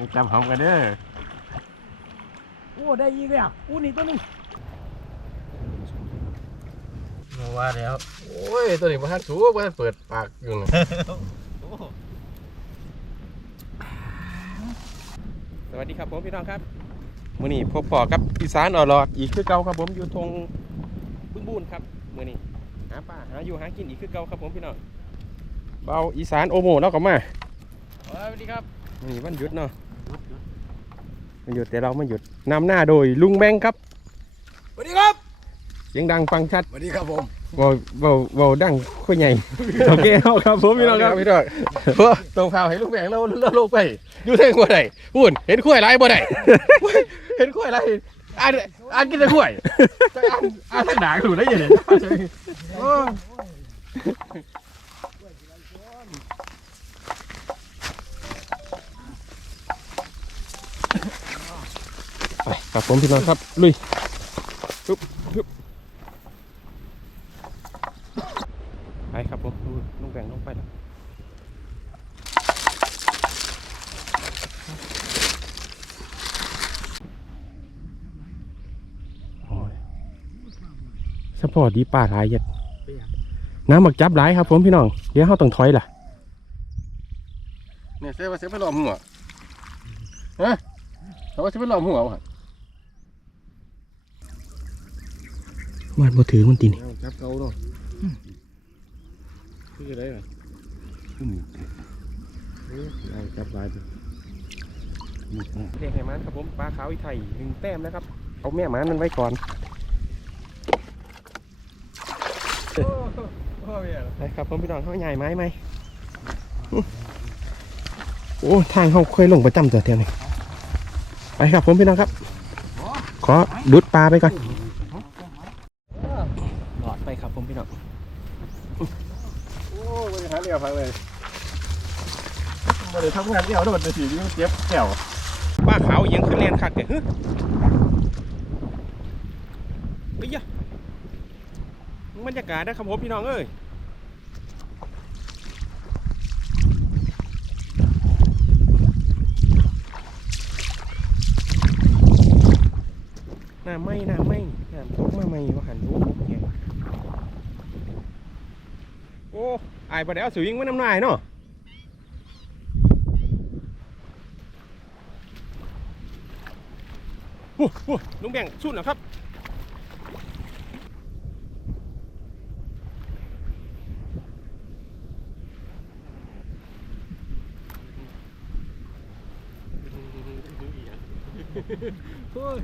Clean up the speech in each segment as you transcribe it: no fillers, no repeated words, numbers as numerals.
จำหอมกันเด้อโอ้ได้อีกแล้วอู้นี่ตัวนึงมาว่าแล้วโอ้ยตัวนี้มาทันสูบมาทันเปิดปากอยู่เลยสวัสดีครับผมพี่น้องครับมื้อนี้พบปอกับอีสานอรอดอีกคือเก่าครับผมอยู่ทงบึ้งบูนครับมื้อนี้หาปลาหาอยู่หากินอีกคือเก่าครับผมพี่น้องเบาอีสานโอโมเนาะก็มาสวัสดีครับนี่วันหยุดเนาะมันหยุดแต่เราไม่หยุดนำหน้าโดยลุงแบงค์ครับสวัสดีครับเสียงดังฟังชัดสวัสดีครับผมเบาดังค่อยใหญ่โอเคเอาครับผมพี่น้องครับพี่น้องตรงข่าวให้ลุงแบงค์เราลงไปอยู่เท่งบ่ได้พูดเห็นข้วยไรบ่ได้เห็นข้วยไรอ่านกินแต่ข้วยอ่านทั้งด่าถูกได้ยังไงไปครับผมพี่น้องครับลุยฮึบไปครับผมลุงแบ่งลงไปแล้วสปอร์ตดีป่าหลายเย็ดน้ำหมักจับหลายครับผมพี่น้องเดี๋ยวเขาต้องถอยล่ะเนี่ยเสียไปหลอมหัวฮะเขาว่าจะไปหลอมหัววะวาดบ่ถือมันตีนี่จับเกาเนาะคืออะไรอ่ะจับลายไปเรียกให้มันครับผมปลาขาวอีไทย1 แต้มนะครับเอาแม่หมามันไว้ก่อนไปครับผมพี่น้องเขาใหญ่ไม้ไหมโอ้ทางเขาค่อยลงประจำแต่เที่ยวนี้ไปครับผมพี่น้องครับขอดูดปลาไปก่อนหลอดไปครับผมพี่น้องโอ้บริหารเรียวพังเลยบริหารทำงานเรียวโดนแต่สีนี้เจ็บแก้วป้าขาวยังขึ้นแลนคักเลยฮึเฮ้ยบรรยากาศนะครับผมพี่น้องเอ้ยน้ำไม่ตกมาไม่ว่าหันรู้เนี่ยโอ้อายประเดี๋ยวสิวิ่งมาน้ำลายเนาะโอ้ลุงแบ่งสุดเหรอครับโอ้ย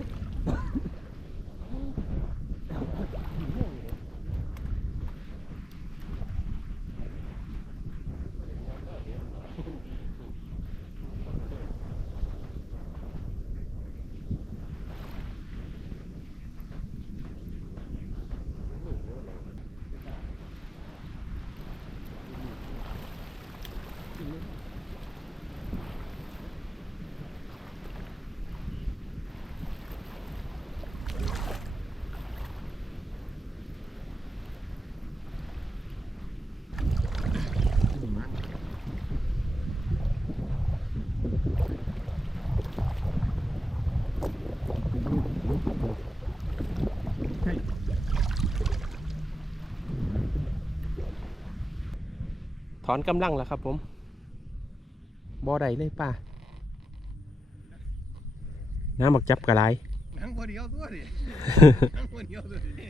ถอนกำลังแล้วครับผมบ่อใดเลยป่าน้ำหมักจับกระไรนั่งคนเดียวตัวดินั่งคนเดียวตัวดิ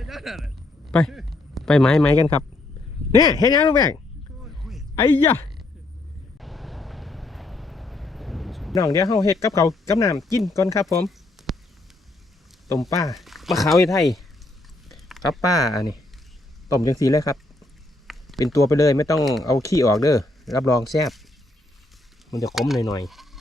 ไปไม้กันครับเนี่ยเห็นยังลูกแบงไอ้ยะน้องเดี๋ยวเขาเห็ดกับเขากับน้ำกินก่อนครับผมต้มป้ามะขาวไทยกับป้าอันนี้ต้มจังสีเลยครับเป็นตัวไปเลยไม่ต้องเอาขี้ออกเด้อรับรองแซ่บมันจะขมหน่อย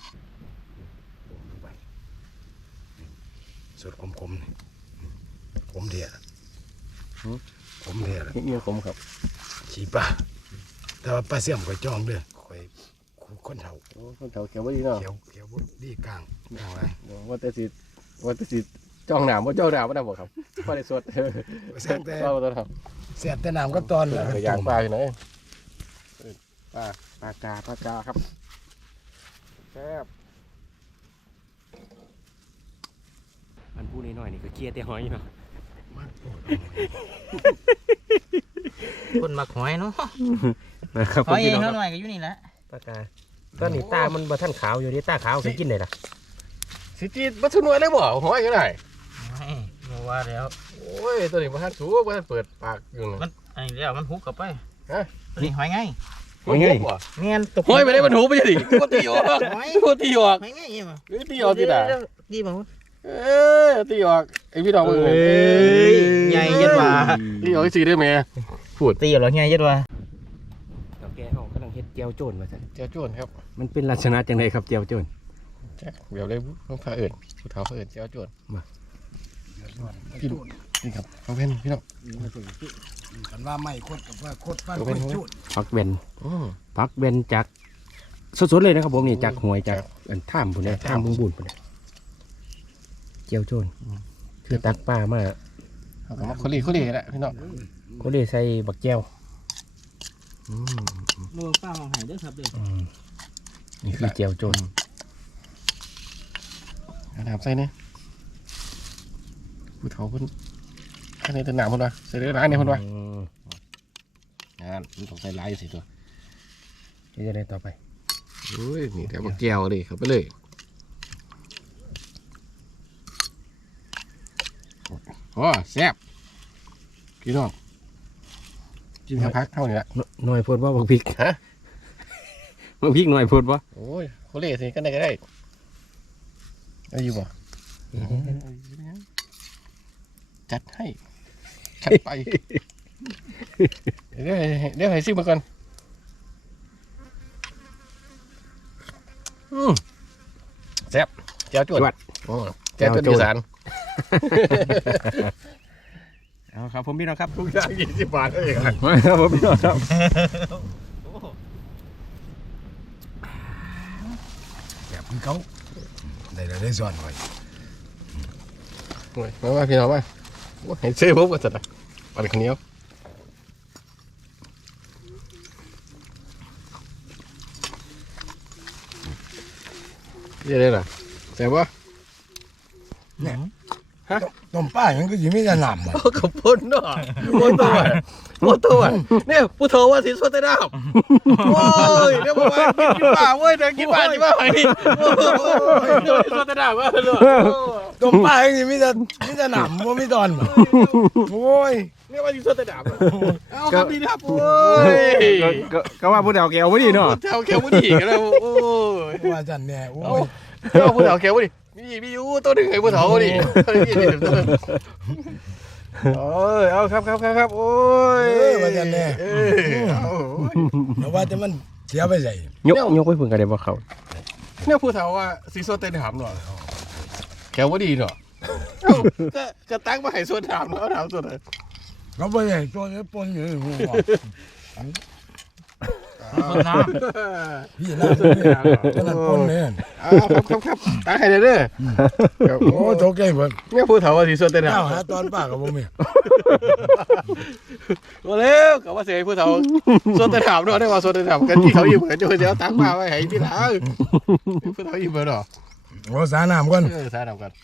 ๆสุดขมเดียขมเดียเงี้ยขมครับฉีป่ะแต่ว่าปลาเสี่ยมก็จ้องเด้อคอยคนเฒ่าเขียวไม่ดีเนาะเขียวดีกลางอะไรว่าแต่สิจ้องหนามว่าจ้องหนามว่าได้บอกครับพอได้สดแซ่บแต่เราตัวทำแซ่บแต่น้ำก็ตอนเลยย่างปลาอยู่ไหนปลากาครับแซ่บนผู้น้อยๆนี่ก็เครียดแต่หอยเนาะมันโปรดคนมักหอยเนาะนะครับหอยเองคเท่ารับหน่อยก็อยู่นี่แหละปากกาตอนนี้ตามันบ่ทันขาวอยู่ดิตาขาวสิกินได้ล่ะสิจีบัสนวยเลยบ่หอยก็ได้ไม่ว่าแล้วโอ้ยตัวนี้บ่ทันสูบ่ทันเปิดปากอยู่มันไอ้เดี๋ยวมันหุบกลับไปฮะตัวนี้หอยไงหอยไงเงี้ยตกหอยไปได้มันถูไปดิกูตีออกหอยกูตีออกหอยไงเอี่ยมตีออกที่ไหนดีมั้งตีออกไอพี่น้องมึงใหญ่ยัดว่าตีออกสิได้ไหมพูดตีเหรอใหญ่ยัดว่าเฒ่าแก่เฮากำลังเฮ็ดแจ่วโจรว่าซั่นเจ้าจ้วนครับมันเป็นลักษณะจังไดครับแจ่วโจรเดี๋ยวเลยต้องพาเอิญผู้เฒ่าเขาเอิญเจ้าจ้วนพี่นี่ครับเขาเป็นพี่น้องกันว่าไม่โคตรกับว่าโคตรป้าเอาโคไปตรเอาไปจุดผักแว่นผักแว่นจากสดๆเลยนะครับผมนี่จากหวยจากอันท่ามพุ่นน่ะท่ามบุญพุ่นน่ะแจ่วโจรคือตักปลามาเอากับคนเล่แหละพี่น้องก็เลยใส่บักแจ่วลวงป้ามองหายด้วยครับเด้อนี่คือแจ่วโจรถามใส่เนี่ยผู้เฒ่าคนข้างในตะหนามคนวะใส่ได้ร้านเนี่ยคนวะงานมันต้องใส่ลายสิตัวนี่จะได้ต่อไปโอ้ยนี่แถวบักแก้วดิเข้าไปเลยอ๋อแซ่บพี่น้องกินข้าวพักเท่านี้ละหน่อยโพดว่าบักพริกฮะบักพริกหน่อยโพดว่าโอ้ยเขาเล่สิก็ได้ก็ได้เอาอยู่บ่จัดให้จัดไปเดี๋ยวให้ซิมมาก่อนแซ่บแจ่วจวดโอ้แจ่วจวดอีสานเอาครับผมพี่น้องครับทุกอย่าง20 บาทเลยครับครับผมพี่น้องครับแบบเขาได้สอนไว้โอ้ยมาพี่น้องมาเห็นเซ่ปุ๊บก็จัดอ่ะปันข้าวเหนียวเรียกได้หรอแซ่บปะต้มป้ามันก็ยังไม่จะหนำอ่ะขอบคุณเนาะโอ้ตัวโอ้ตัวเนี่ยผู้โทว่าสิสวดแต่น้ำโอ้ยเดี๋ยวบอกว่ากินป่าเว้ยเดี๋ยวกินป่าจิบ้าไปโอ้ยเดี๋ยวสวดแต่น้ำว่าเลยต้มป้ายังไม่จะหนำว่าไม่ตอนโอ้ยเรียกว่าสิสวดแต่น้ำเอาครับดีนะครับโอ้ยก็ว่าผู้เฒ่าแก้วบ่ดีเนาะแถวแควบุดีกันแล้วโอ้ยว่าจันเนี่ยโอ้เอายเอาผู้เฒ่าแควบุดีมีอยู่ตัวหนึ่งไอ้ผู้เฒ่าดิโอ้ยเอาครับโอ้ยว่าจันเนี่ยเอาแต่ว่าจะมันเสียไปใส่ยกไปพึ่งกันได้บ่เขาเนี่ยผู้เฒ่าว่าสีโซเต้นถามหน่อยแขวว่าดีเนาะก็ตั้งมาให้โซนถามเนาะถามโซนเขาไปใส่ตัวนี้ปนอยู่หัวคนน้พี่น่าจะจะนั่นปนเนี่ยครับตั้งให้เด้อโอ้โตเก่งเพิ่นเนี่ยผู้เฒ่าว่าสีโซเต้นถาเจ้าม หาตอนป้ากับผมเนี่ยมาแล้วก็ว่าเสียผู้เฒ่าโซนเต้นถามเนาะได้ว่าโซนเต้นถามกันที่เขาอยู่เหมือนจะเอาตั้งมาไว้ให้ที่หลังผู้เฒ่าอยู่เหมือนเนาะโอ้สาน้ำก่อนสาดำกัน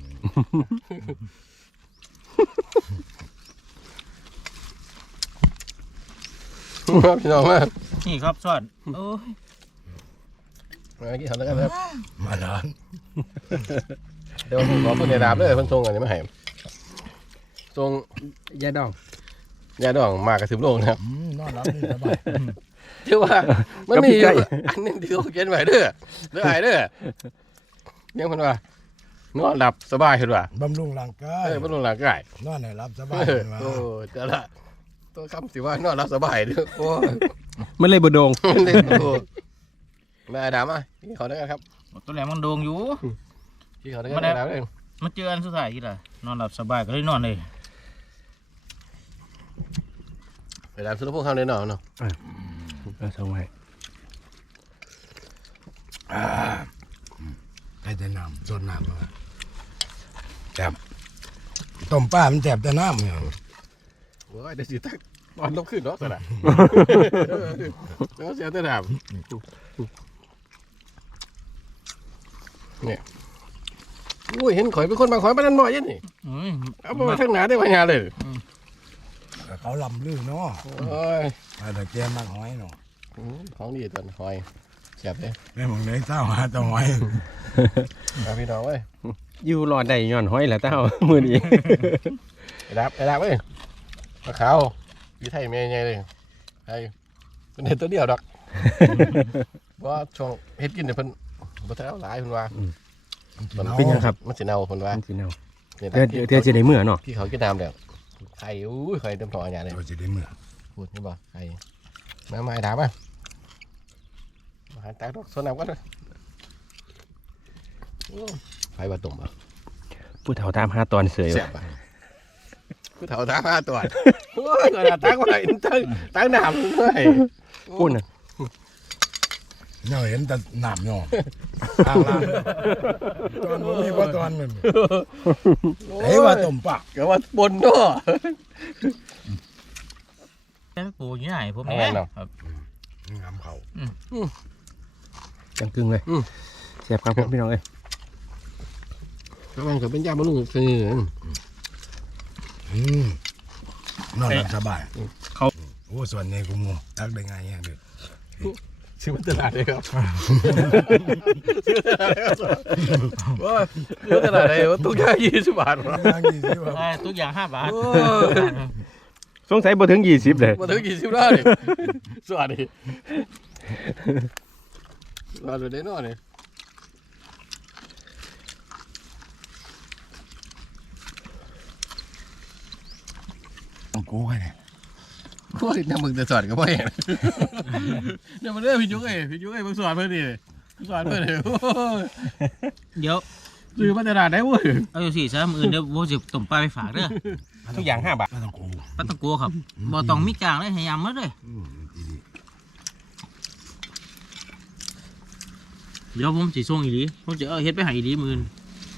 พี่น้องมาำนี่ครับสอนโอ้ยมากี่ทำแล้วกันครับมาดานเดี๋ยวผมขอพูดในดาบเลยเพิ่นส่งอันนี้มาให้ส่งยาดองยาดองมากระถึงโลงนะครับนอนรับนี่สบายที่ว่ามันมีอยู่อันนึงที่เขาเขียนไว้เด้อเด้อไอ้เด้อยังเพิ่นว่านอนหลับสบายเห็นว่าบำรุงร่างกายบ่ต้องหลับง่ายนอนให้รับสบายว่าโอ้เจ้าละตัวคำสิว่านอนหลับสบายเด้อโอ้มันเลยบ่โดงเล่นโอ้มาดามาพี่เขาได้กันครับตัวแหลมมันโดงอยู่พี่เขาได้กันดาเลยมาเจออันสุดท้ายที่ละนอนหลับสบายก็เลยนอนเลยไปดามสุดพวกเขาเลยเนาะส่งไว้ใครจะน้ำสดน้ำมาแซ่บต้มป้ามันแซ่บแต่น้ำเนี่ยโอ้ยเดี๋ยวสิตักตอนลบขึ้นเนาะสนะแล้วเสียแต่ดามเนี่ยอุ้ยเห็นข่อยเป็นคนมาข่อยมานั่นบ่อยยันนี่เอ้ยเอาไปข้างหน้าได้พญาเลยแต่เขาลำลื่นเนาะโอ้ยแต่แกมากหอยเนาะของดีตอนหอยเสียบเลยแม่มองเลยเจ้าหาเจ้าหอยเอาพี่น้องเว้ยอยู่รอดได้ย้อนห้อยแหละเต้า มือนี้ไอ้ดับเว้ยปลาขาวพี่ไทยเมย์ไงเลยไทยเป็นเห็ดตัวเดียวดอกเพราะช่วงเฮ็ดกินเนี่ยเพิ่นบ่ทันเอาหลายเพิ่นว่าเป็นยังครับมันสิเน่าเพิ่นว่ามันสิเนาเนี่ยเดี๋ยวจะได้เมื่อเนาะพี่เขากินน้ำแล้วไข่อุ้ยไข่เต็มท้องอย่างเลยเราจะได้เมื่อพูดนี่บ่ไข่มาไอ้ดับมาหาตักดอกสนน้ำกันเลยไข่บะตุ่มบ่ผู้เฒ่าตามหาตอนเสยเสียบอ่ะกูเถาตาผ้าตัวโอ้ยขนาดตั้งไว้ตั้งน้ำด้วยปุ่นน่ะเนี่ยเห็นแต่หนามเนาะทางล่างตอนนี้ว่าตอนมันเฮ้ยว่าต้มปลาก็ว่าบนเนาะแค่ปูอยู่ไหนผมเอาไงเนาะครับงามเขาจังกึ่งเลยแซ่บครับผมพี่น้องเอ้ยแล้วมันก็เป็นยาบำรุงคือนอนหลับสบายเขาโอ้ส่วนนี้กูงงตักได้ไงเนี่ยเด็กซื้อมาตลาดเลยครับซื้อตลาดเลยครับว่าซื้อตลาดเลยว่าตุ้งยา20 บาทวะได้ทุกอย่าง5 บาทสงสัยบ่ถึง20เลยมาถึง20แล้วนี่สวัสดีรอดูได้นอนนี่ต้องกูไงเนี่ยโอ้ยน้ำมึงจะสอนกับพ่อเองเนี่ยมันเรื่องพี่ยุ้ยมึงสอนเพื่อนดิสอนเพื่อนเลยเดี๋ยวซื้อมาตลาดได้เว้ยเอาอยู่สิซะมื้ออื่นเดี๋ยวโบสิต้มปลาไปฝากเด้อทุกอย่าง5 บาทไม่ต้องกูปลาตะกัวครับบ่ต้องมีกลางเลยให้ยำหมดเลยเดี๋ยวผมสิส่งอีหลีผมจะเอาเฮ็ดไปให้อีหลีมื้ออื่น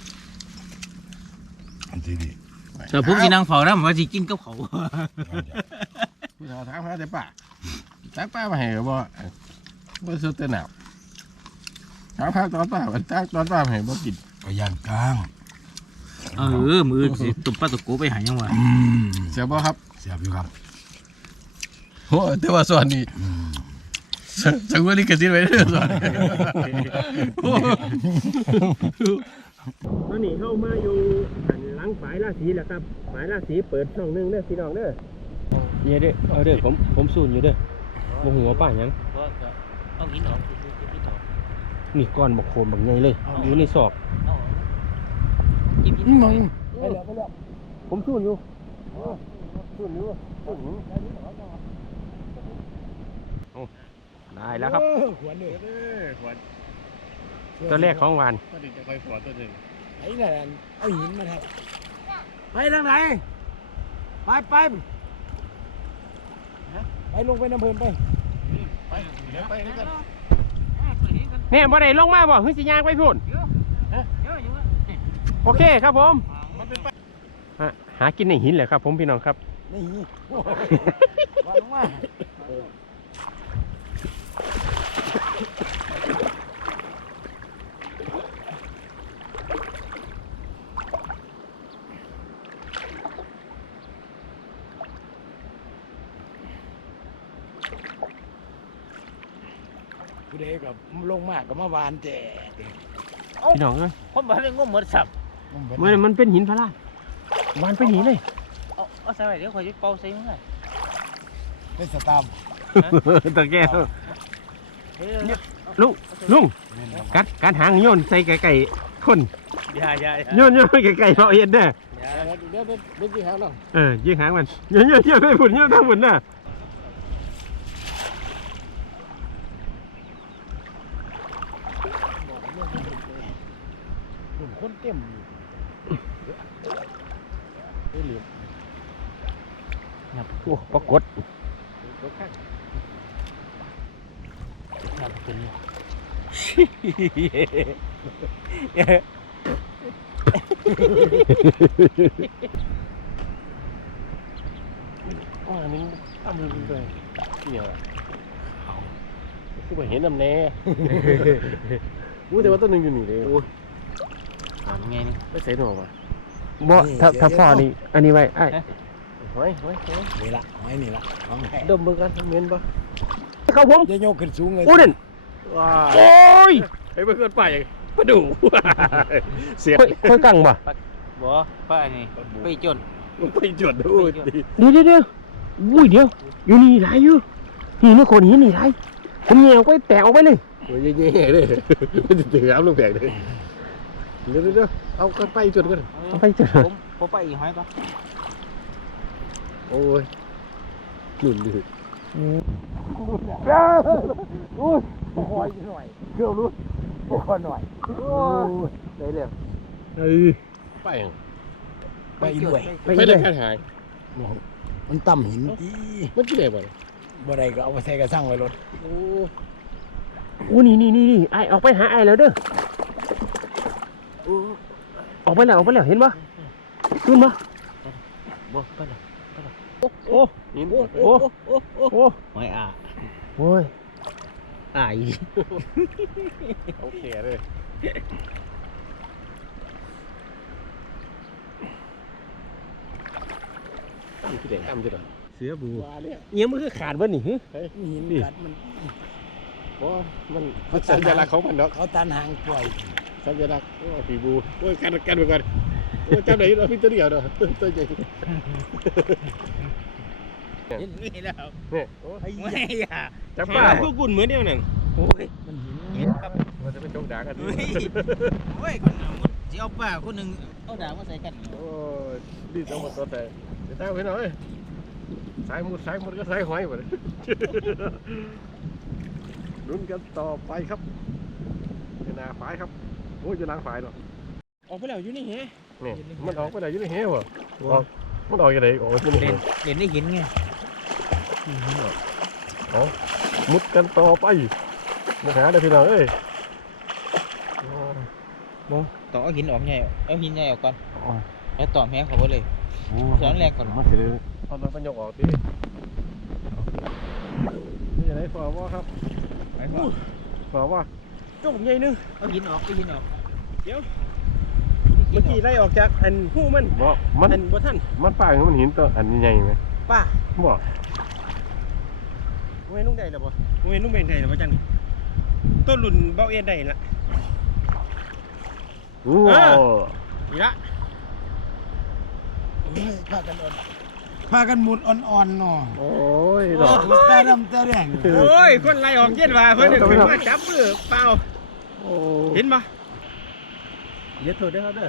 อันที่ดีแต่ผมสินั่งเฝ้านำว่าสิกินกับเขาวผู้สาวถามหาแต่ป้าตักป้ามาให้บ่บ่สุดแต่หนาวถามหาตอนป้ามันตักตอนป้ามาให้บ่กินก็ย่างกลางมื้ออื่นสิต้มปลาตะกัวไปให้ยังวะเสียบ่ครับเสียบอยู่ครับโอ้แต่ว่าส่วนนี้สังเวยลิขสิทธิ์ไว้เด้อส่วนตอนนี้เข้ามาอยู่หลังฝายราศีแหละครับฝายราศีเปิดช่องหนึงเด้อพี่น้องเด้อเนี่ยเด้อเอาเด้อผมสูนอยู่เด้อบ่หัวป้าหยังเอาหินออกนี่ก้อนบักโคมบักใหญ่เลยอยู่ในซอกมึงผมสูนอยู่สูนอยู่ได้แล้วครับขวดเลยตัวแรกของหวานก็ถึงจะค่อยขอตัวหนึงไอ้นั่นเอาหินมาทำไปทางไหน ไปไปลงไปน้ำเพลินไปไปเดี๋ยวไปด้วยกันเนี่ยบ่ได้ลงมาบ่คือสิย่างไปพุ่นโอเคครับผมหากินในหินแหละครับผมพี่น้องครับนี่มาลงมา ผู้ใดกับลงมากกับมาวานแจกพี่น้องเอ้ยผมบ่ได้งมหมดสับมันเป็นหินพาราหวานไปหนีเลยเอาใส่ไว้เดี๋ยวข่อยสิเป่าใส่มึงเลยเป็นสตาร์ตะแก้วลุงกัดหางโยนใส่ไก่คนอย่าโยนไก่เพราะเห็นเด้อเดี๋ยวกี่ครั้งเนาะยิงหางมันโยนไปฝุ่นโยนทางฝุ่นน่ะคนเต็มโอ้ปรากฏอ๋ออันนี้ทำมือเลยเกี่ยวคือไปเห็นน้ำแน่อู้แต่ว่าตัวหนึงอยู่นี่เลยามไงนี่ไม่ใส่หนวกว่ะบ่ถ้าพ่อนี่อันนี้ไว้ไอ้หอยนี่ละหอยนี่ละของแท้ดมเบิ่งกันเหม็นปะเขาผมจะโยกขึ้นสูงเลยโอ้เด่นว้าโอ้ยไอ้เบิ่งกันไปมาดูเสียดค่อยกังบ่บ่ป้านี่ไปจนไปจดดูดิเดี๋ยวอุ้ยเดี๋ยวอยู่นี่หลายอยู่นี่นี่คนนี้นี่หลายผมเหนียวไปแตะออกไปเลยโอ้ยแย่ๆเลยมันจะถือเอาลงแบกเลยเดี๋ยวเอากันไปจดกันเอาไปเจอผมไปอีกหอยก่อนโอ้ยหนุนดิได้เลยไปยังไปด้วยไปได้แค่หายมันต่ำหินดีมันกี่เด็กบ่บ่ได้ก็เอาไปใส่กระสังไว้รถโอ้โอ้นี่ไอ้ออกไปหาไอ้แล้วเด้อออกไปแล้วเห็นปะขึ้นปะบ่ไปเลยโอ้หินโอ้โอ้หอยอ่ะโอ้ยอ่ายโอเคเลยตั้มกี่เด็กตั้มกี่เด็กเสือบูว่าเนี่ยเงี้ยมันคือขาดวะนี่หินกัดมันโอ้มันสัญลักษณ์ของมันเนาะเขาตันหางปล่อยสัญลักษณ์โอ้ฝีบูโอ้ยกันไปก่อนโอ้ยจำไหนเราพี่ตัวเดียวเนาะตัวใหญ่นี่แล้วเนี่ยโอ้ยไม่อ่ะจับป้าพวกกุ่นเหมือนเดียวนั่นโอ้ยมันหินเห็นครับมันจะเป็นจงด่ากันเฮ้ยโอ้ยคนเอาหมดสิเอาป้าคนหนึงเอาด่างมาใส่กันโอ้ยดีจังหมดตัวแต่เดี๋ยวตามไปหน่อยสายหมดก็สายหอยหมดลุ้นกันต่อไปครับจะนาฝ่ายครับโอ้ยจะนางฝ่ายเนาะออกไปแล้วอยู่นี่แฮะนี่มันออกไปไหนอยู่ในเหวอะออกมันออกยังไงออกที่นี่เด่นได้หินไงมุดกันต่อไปมาหาเด้อพี่น้องเอ้ยต่อเอาหินออกใหญ่เอาหินใหญ่ออกก่อนแล้วต่อแม่เขาไว้เลยสอนแรงก่อนมาสิเลยเอารถมันยกออกดินี่จะไหนฝ่าว่าครับไปพ่อฝ่าว่าจงใหญ่นึงเอาหินออกเอาหินออกเมื่อกี้ไล่ออกจากอันหู้มันบ่มันอันบ่ท่านมันป่ามันหินตัวอันใหญ่ไหมป้าบ่เว้นนุ่งได้หรอบ่เว้นนุ่งเบงได้หรอบ่จังต้นรุ่นเบาเอ็นได้ละโอ้นี่ละพากันอ่อนพากันหมุนอ่อนๆเนาะโอ้ยดอกตาดำตาแดงโอ้ยคนไล่ออกเย็นว่าเพิ่นขึ้นมาจับมือเปล่าโอ้เห็นปะเดี๋ยวโทษด้วยครับเด้อ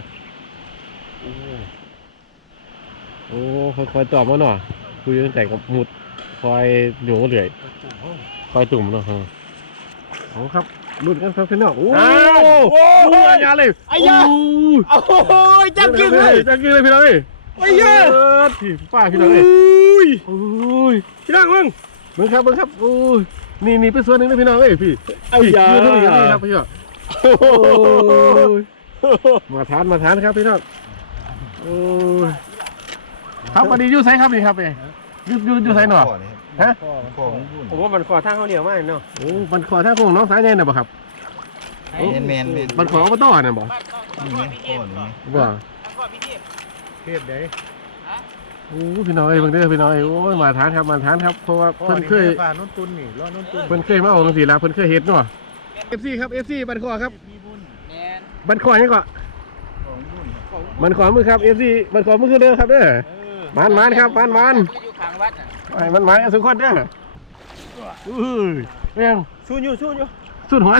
โอ้คอยตอบมาหน่อยคุยตั้งแต่กับหมุดคอยหนูเหลื่อยคอยตุ่มเนาะเอาครับรุ่นกันครับพี่น้องโอ้โหยาเลยไอ้ยาโอ้ยจับกินเลยจับกินเลยพี่น้องเอ้ยไอ้ยาพี่ป้าพี่น้องเอ้ยอุ้ยโอ้ยพี่น้องมึงเบิ่งครับโอ้ยนี่เป็นส่วนหนึ่งนะพี่น้องเอ้ยพี่ไอ้ยายืนนี่ครับพี่น้องโอ้ยมาทานครับพี่น้องโอ้ยครับวันนี้ยูไซครับนี่ครับเอ้ยยูไซหน่อฮะผมว่ามันขอทางเขาเดียวมากเนาะโอ้มันขอท่าคงน้องสายใหญ่น่ะบ่ครับแมนมันขออบตน่ะบ่ บ่เทพเด้โอ้พี่น้องเอ้ยเบิ่งเด้อพี่น้องเอ้ยโอ้ยมาทานครับเพราะว่าเพิ่นเคยป่าน้นตุนนี่รอน้นตุนเพิ่นเคยมาเอาจังซี่ล่ะเพิ่นเคยเฮ็ดเนาะ FC ครับ FC บันคอครับแมนบันคอยังก็บันคอมือครับ FC บันคอมือคือเด้อครับเด้อมันครับมันอยู่ข้างวัดน่ะไอ้มันหมายสุขคนเด้ออุ้ยเอียงสู้อยู่สุดหอย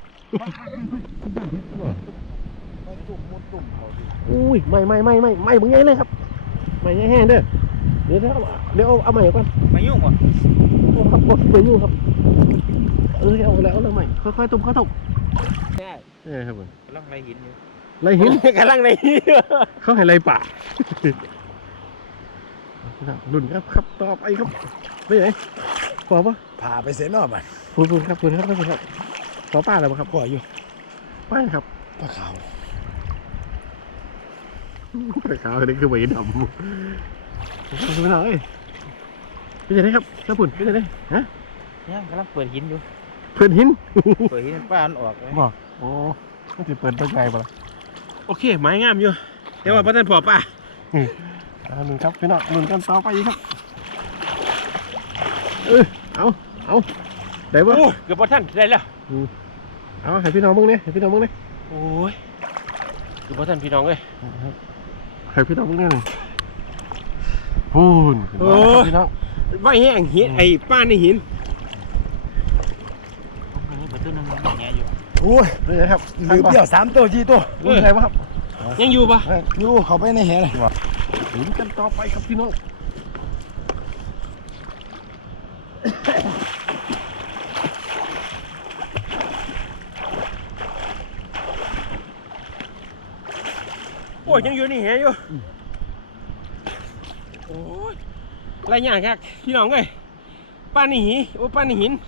อุ้ยไม่มึงใหญ่เลยครับไม่ใหญ่แห้งเด้อเดี๋ยวเอาใหม่ก่อนมายุ่งบ่โอ้ครับไปอยู่ครับเอาแล้วใหม่ค่อยๆตุ่มค่อยๆตุ่มได้ครับผมลองไรหินอยู่ไรหินกำลังในเขาให้ไรป่ารุ่นครับต่อไปครับไปไหนขอปะพาไปเสนอบอ่ะพูดครับขอป้าแล้วครับขออยู่ป้าครับปลาขาวป้าขาวนี่คือใบดำไปหน่อยไปไหนครับน้าปุ่นไปไหนฮะเนี่ยกำลังเปิดหินอยู่เพื่อนหินเปิดหินป้ามันออกเลยบอกโอ้ไม่จะเปิดตั้งไงปะล่ะโอเคไม้งามอยู่เดี๋ยวว่าพระท่านพอป่ะหนึ่งครับพี่น้องหนุนกันต่อไปอีกครับเอาได้ปะโอ้เกือบพระท่านได้แล้วเอาให้พี่น้องมึงเนี่ยให้พี่น้องมึงเนี่ยโอ้ยเกือบพระท่านพี่น้องเลยให้พี่น้องมึงเนี่ยพูนพี่น้องไว้แห้งหินไอ้ป้าในหินอันนี้เป็นตัวนึงแง่อยู่โอ้ยนี่ครับหรือเปรี้ยว3ตัว4ตัวรู้ใช่ปะครับยังอยู่ปะอยู่เข้าไปในแหเลยหนุนกันต่อไปครับพี่น้องโอ้ยยังอยู่นี่แหอยู่โอ้ยไรอย่างครับพี่น้องเลยป้าในหินโอ้ป้าในหิน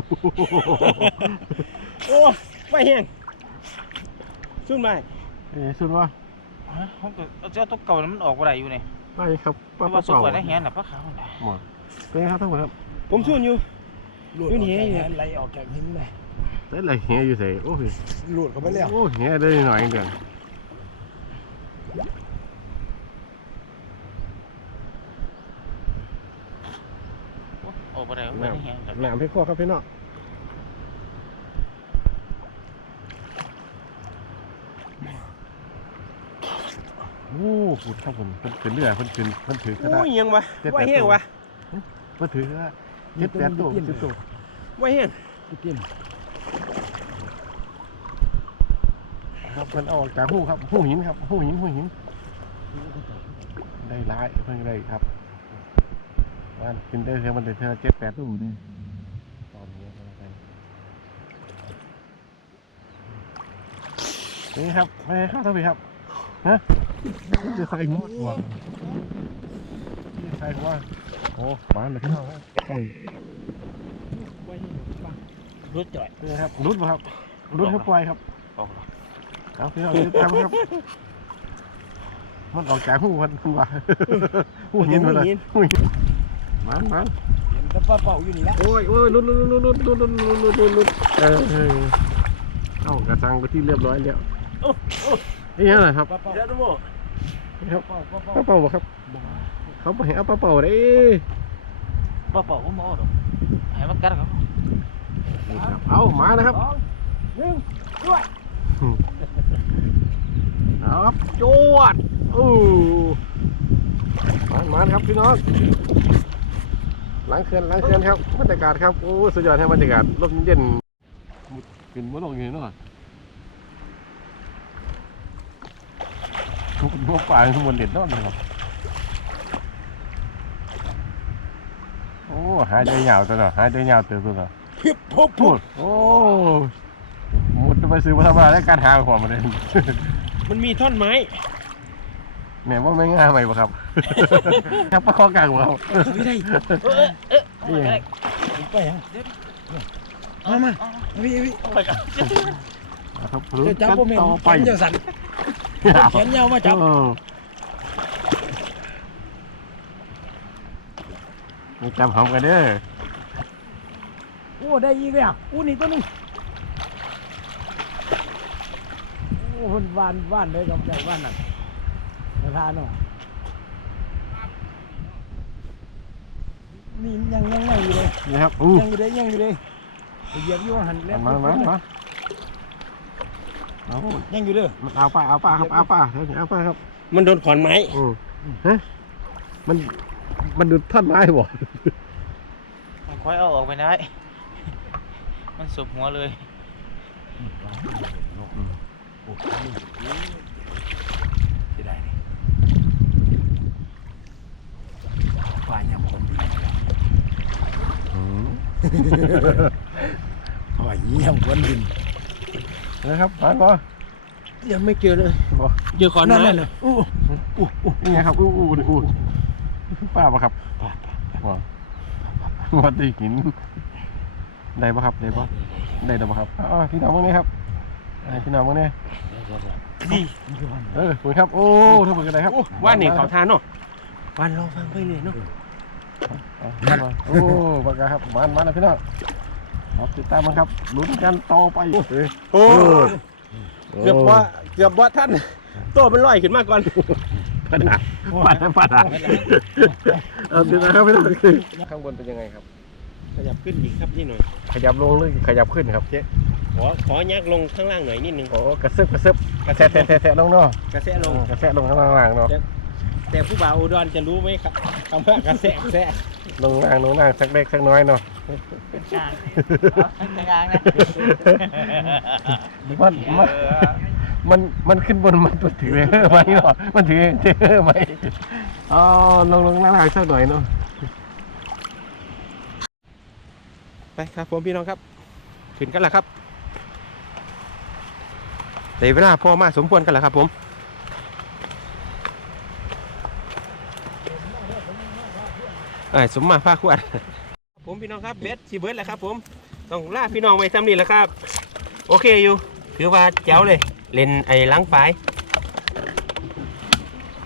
โอ้ไว้แห้งซุ่มไปสุดว่าผมก็เอาเจ้าตัวเก่านั้นมันออกบ่ได้อยู่นี่ไปครับเพป้าราะป้าว่าสุกเป่าไว้ในแหนน่ะปลาขาวน่ะหมดเป็นไงครับทั้งหมดครับผมซุ่มอยู่หลุดอยู่นี่ออกไงจากแหไหลออกจากหินเลยได้ไรเหี้ยอยู่ใส่โอ้ยหลุดเข้าไปแล้วโอ้เหี้ยได้หน่อยเดียวออกบ่ได้เอาไว้ในแหนน่ะหนามพี่ข้อครับพี่น้องโอ้ขุดครับผมเพิ่นขึ้นเรือเพิ่นขึ้นเพิ่นถือกระโอ้ดาษยยังวะไว้แห้งวะเพิ่นถือกระดาษ7-8ตัว10ตัวไว้แห้งกินครับเพิ่นเอาออกจากหูครับหูหินครับหูหินได้หลายเพิ่นได้ครับมันกินได้เท่ามันได้เท่า7-8ตัวนี่ตอนนี้นี่ครับไม่เข้าเท่าไหร่ครับฮะจะใส่หมดหัวใส่หัวโอ้บ้านเลยพี่น้องรุดจ่อยนี่ครับรุดป่ะครับรุดให้ปล่อยครับออกแล้วเอาพี่น้องติดตามครับมันออกจากหูมันว่าหูหินมาเลยหูหินมันเห็นแต่ปลาเป่าอยู่นี่ละโอ้ยรุดเอากระชังไปที่เรียบร้อยแล้วนี่อะไรครับปลาเป่าเดี๋ยวดูโม่ครับเป่าป้าเป่าบ่ครับเขาไปให้เอาป้าเป่าได้ปลาเป่าผมบ่เอาดอกให้มันกัดครับเอามานะครับ 2 1ด้วยเอาครับจวดมันครับพี่น้องหลังเขื่อนครับบรรยากาศครับโอ้สุดยอดแท้บรรยากาศลมเย็นขึ้นบนลงอยู่เนาะพวกป่าข้างบนเด็ดนอนเลยครับโอ้หายใจยาวตัวเนาะหายใจยาวตัวเนาะพิบพบพูดโอ้มุดไปซื้อมาทำอะไรแล้วการหาหัวมันเลยมันมีท่อนไม้แหมว่าไม่ง่ายไหมปะครับ ครับประคองกลางหัวครับไม่ได้นี่ไปยังมาพี่ครับจะจับผมเห็นต่อแขไปนจะสั่นแขนยาวมาจับมีจำหอมกันเด้อโอ้ได้อีกแล้วอู้นี่ตัวนึงโอ้คนวานเลยกับใจวานนั่นราคาเนาะนี่ยังอยู่เลยนี่ครับยังอยู่เลยไปเหยียบอยู่หันแล้วมาเอายังอยู่เด้อเอาป้าครับเอาป้าครับมันโดนขอนไม้ฮะมันดูท่อนไม้บ่มันค่อยเอาออกไปได้มันสุบหัวเลยจะได้นี่ปลายังผมดีปล่อยเยี่ยมคนดินนะครับมาบ่ยังไม่เจอเลยบ่เจอขอนไม้นั่นเลยนี่ไงครับป้าปะครับบ่วัดได้กินได้ปะครับได้ปะได้ปะครับพี่น้องมึงนี่ครับพี่น้องมึงนี่ดีคุณครับโอ้ทุกคนกันเลยครับว่านนี่เขาทานเนาะว่านรอฟังไปเลยเนาะโอ้ปากกาครับมันนะพี่น้องครับติดตามมันครับลุ้นกันต่อไปโอ้เกือบว่าท่านตัวมันลอยขึ้นมาก่อนปะดาเอาสินะครับไม่ต้องข้างบนเป็นยังไงครับขยับขึ้นอีกครับนี่หน่อยขยับลงหรือขยับขึ้นครับเจ๊ขอยักลงข้างล่างหน่อยนิดนึงโอ้กระซึบกระแทะลงเนาะกระแสลงกระแทะลงข้างล่างเนาะแต่ผู้บ่าวอุดรจะรู้ไหมครับคำว่ากระแสลงล่างสักเล็กสักน้อยเนาะกลางกลางนะมันขึ้นบนมันถือไหมเนาะมันถือไหมอ๋อลงล่างสักหน่อยเนาะไปครับผมพี่น้องครับขึ้นกันแล้วครับแต่เวลาพอมาสมควรกันแล้วครับผมสมมาผ้าขวดผมพี่น้องครับเบสชีเบิร์ดแหละครับผมต้องลาพี่น้องไว้ทำนี่แหละครับโอเคอยู่ถือว่าแจ๋วเลยเล่นไอ้ล้างฝาย